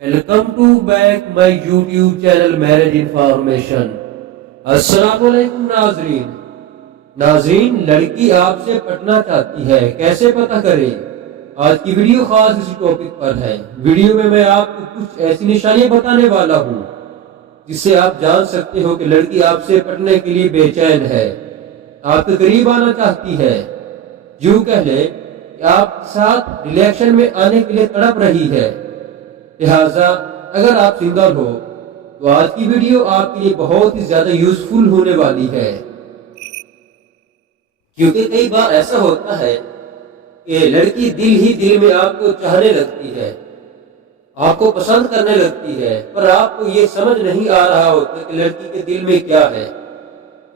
Welcome to back my YouTube channel marriage information. السلام علیکم ناظرین، لڑکی آپ سے پٹنا چاہتی ہے، کیسے پتہ کرے؟ آج کی ویڈیو خاص اسی ٹاپک پر ہے۔ ویڈیو میں آپ کو کچھ ایسی نشانیاں بتانے والا ہوں جس سے آپ جان سکتے ہو کہ لڑکی آپ سے پٹنے کے لیے بے چین ہے، آپ کے قریب آنا چاہتی ہے، یوں کہہ لیں کہ آپ کے ساتھ ریلیشن میں آنے کے لیے تڑپ رہی ہے۔ لہٰذا اگر آپ سنگل ہو تو آج کی ویڈیو آپ کے لیے بہت ہی زیادہ یوزفل ہونے والی ہے، کیونکہ کئی بار ایسا ہوتا ہے کہ لڑکی دل ہی دل میں آپ کو چاہنے لگتی ہے، آپ کو پسند کرنے لگتی ہے، پر آپ کو یہ سمجھ نہیں آ رہا ہوتا کہ لڑکی کے دل میں کیا ہے،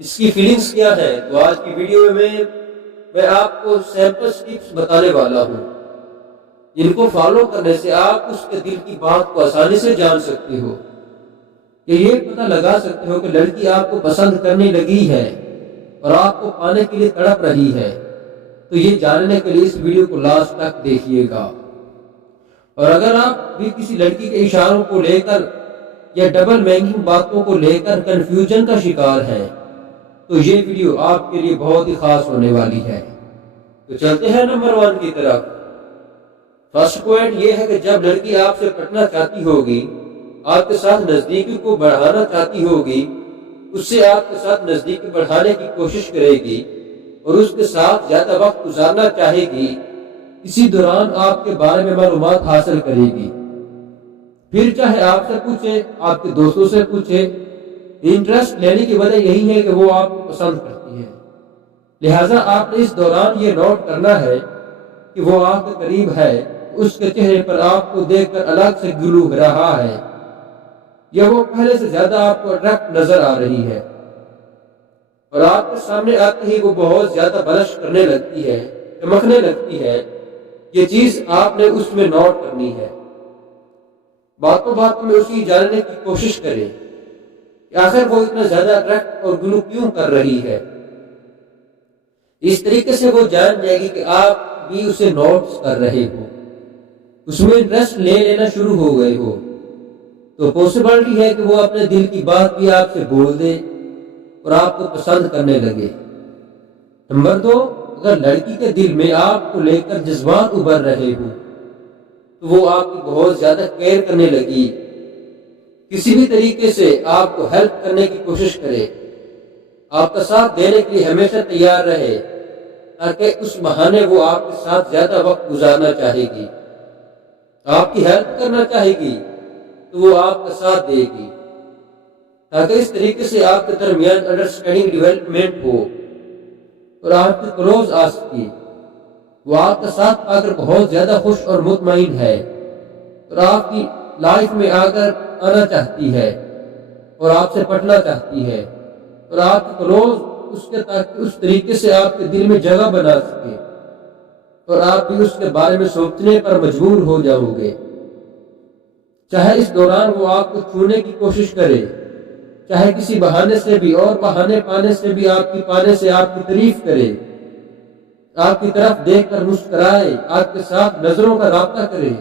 اس کی فیلنگز کیا ہے۔ تو آج کی ویڈیو میں آپ کو سیمپل ٹپس بتانے والا ہوں جن کو فالو کرنے سے آپ اس کے دل کی بات کو آسانی سے جان سکتے ہو، کہ یہ پتہ لگا سکتے ہو کہ لڑکی آپ کو پسند کرنے لگی ہے اور آپ کو پانے کے لیے تڑپ رہی ہے۔ تو یہ جاننے کے لیے اس ویڈیو کو لاسٹ تک دیکھیے گا۔ اور اگر آپ بھی کسی لڑکی کے اشاروں کو لے کر یا ڈبل میننگ باتوں کو لے کر کنفیوژن کا شکار ہیں تو یہ ویڈیو آپ کے لیے بہت ہی خاص ہونے والی ہے۔ تو چلتے ہیں نمبر 1 کی طرف۔ فرسٹ پوائنٹ یہ ہے کہ جب لڑکی آپ سے پٹنا چاہتی ہوگی، آپ کے ساتھ نزدیکی کو بڑھانا چاہتی ہوگی، اس سے آپ کے ساتھ نزدیکی بڑھانے کی کوشش کرے گی اور اس کے ساتھ زیادہ وقت گزارنا چاہے گی، اسی دوران آپ کے بارے میں معلومات حاصل کرے گی، پھر چاہے آپ سے پوچھے، آپ کے دوستوں سے پوچھے، انٹرسٹ لینے کی وجہ یہی ہے کہ وہ آپ کو پسند کرتی ہے۔ لہٰذا آپ نے اس دوران یہ نوٹ کرنا ہے کہ وہ آپ کے قریب ہے، اس کے چہرے پر آپ کو دیکھ کر الگ سے گلو ہو رہا ہے یا وہ پہلے سے زیادہ آپ کو اٹریکٹ نظر آ رہی ہے، اور آپ کے سامنے آتے ہی وہ بہت زیادہ بلش کرنے لگتی ہے، چمکنے لگتی ہے۔ یہ چیز آپ نے اس میں نوٹ کرنی ہے۔ باتوں میں اسی جاننے کی کوشش کریں کہ آخر وہ اتنا زیادہ اٹریکٹ اور گلو کیوں کر رہی ہے۔ اس طریقے سے وہ جان جائے گی کہ آپ بھی اسے نوٹس کر رہے ہو، اس میں انٹرسٹ لینا شروع ہو گئے ہو، تو پوسیبلٹی ہے کہ وہ اپنے دل کی بات بھی آپ سے بول دے اور آپ کو پسند کرنے لگے۔ نمبر 2، اگر لڑکی کے دل میں آپ کو لے کر جذبات ابھر رہے ہوں تو وہ آپ کی بہت زیادہ کیئر کرنے لگی، کسی بھی طریقے سے آپ کو ہیلپ کرنے کی کوشش کرے، آپ کا ساتھ دینے کے لیے ہمیشہ تیار رہے، تاکہ اس بہانے وہ آپ کے ساتھ زیادہ وقت گزارنا چاہے گی، آپ کی ہیلپ کرنا چاہے گی تو وہ آپ کا ساتھ دے گی، تاکہ اس طریقے سے آپ کے درمیان انڈرسٹینڈنگ ڈیولپمنٹ ہو اور آپ کے کلوز آ سکے۔ وہ آپ کا ساتھ پا کر بہت زیادہ خوش اور مطمئن ہے اور آپ کی لائف میں آنا چاہتی ہے اور آپ سے پٹنا چاہتی ہے، اور آپ کے کلوز تاکہ اس طریقے سے آپ کے دل میں جگہ بنا سکے اور آپ بھی اس کے بارے میں سوچنے پر مجبور ہو جاؤ گے۔ چاہے اس دوران وہ آپ کو چھونے کی کوشش کرے، چاہے کسی بہانے سے بھی اور بہانے پانے سے بھی آپ کی تعریف کرے، آپ کی طرف دیکھ کر مسکرائے، آپ کے ساتھ نظروں کا رابطہ کرے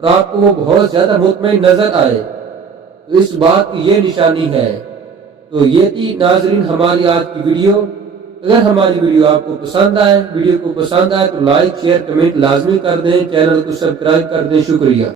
اور آپ کو وہ بہت زیادہ مطمئن نظر آئے، تو اس بات کی یہ نشانی ہے۔ تو یہ تھی ناظرین ہماری آج کی ویڈیو۔ اگر ہماری ویڈیو آپ کو پسند آئے تو لائک، شیئر، کمنٹ لازمی کر دیں، چینل کو سبسکرائب کر دیں۔ شکریہ۔